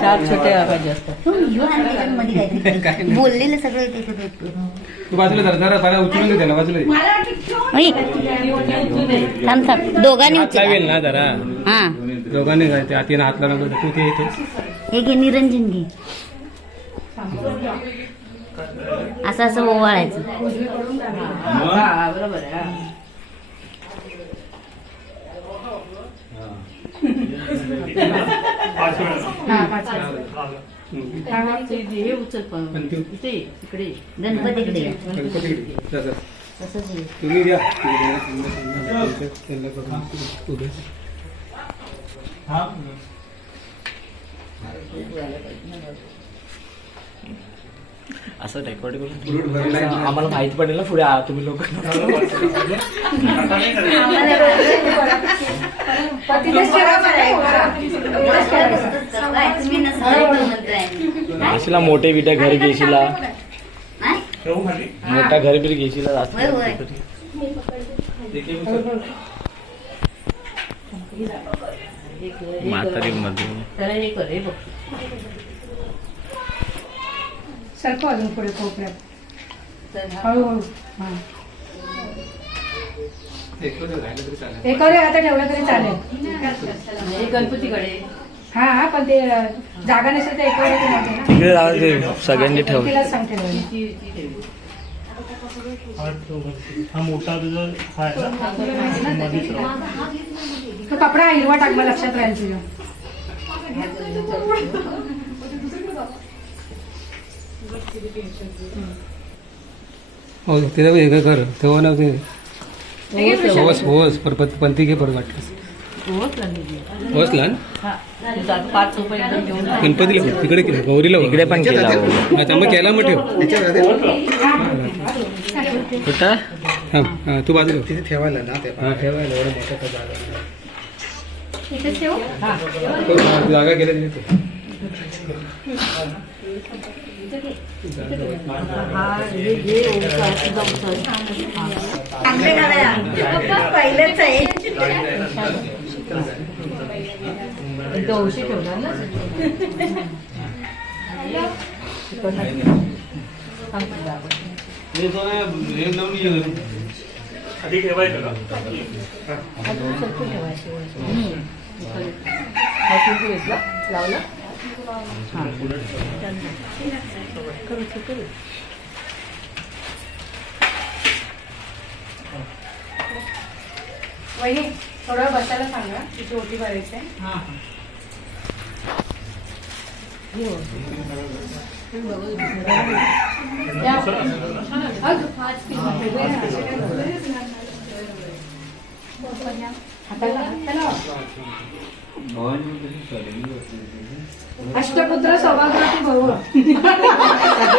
चार छोटे आवाज असतात. बोललेलं सगळं तू बाजूला जरा जरा उचलून दे त्याला बाजूला थांब थांब दोघांनी लावेल ना जरा हा दोघांनी जायचे आतीनं हात लावला तू ते येते हे घे निरंजन घे असं असं ओवाळायचं बरोबर आहे. हे उचल पण इथे इकडे गणपतीकडे तसंच तुम्ही द्या असं रेकॉर्ड करून आम्हाला माहिती पडेल ना पुढे तुम्ही लोक अशीला मोठे विटा घर घेशीला मोठा घर बिर घेशीला म्हातारी मध्ये सरको अजून पुढे कोपऱ्यात हळूहळू. एकावर आता ठेवलं तरी चालेल गणपतीकडे. हा हा पण ते जागा नसेल तर एकावर तिकडे जाऊ सगळ्यांनी ठेव तिलाच सांगते हा मोठा तुझा तो कपडा हिरवा टाकला लक्षात राहील तुझ्या. हो तिथं वेगळं कर तेव्हा ना ते होस होस पंथी घे परत वाटलं होस लहान 5 रुपये घेऊन गणपतीला तिकडे केलं गौरीला इकडे पण केला आता मग केला मग ठेव कुठं हां तू बाजूला तिथे ठेवायला ना ते हां ठेवायला एवढं मोठं इथे ठेवू. जागा गेल्या तिथे पहिलेच आहे दोनशे ठेवणार ना. आधी ठेवायचं का लावलं वहिनी थोडं बसायला सांगा तिथे ओटी भरायची आहे. अष्टपुत्र सौभाग्यवती भव.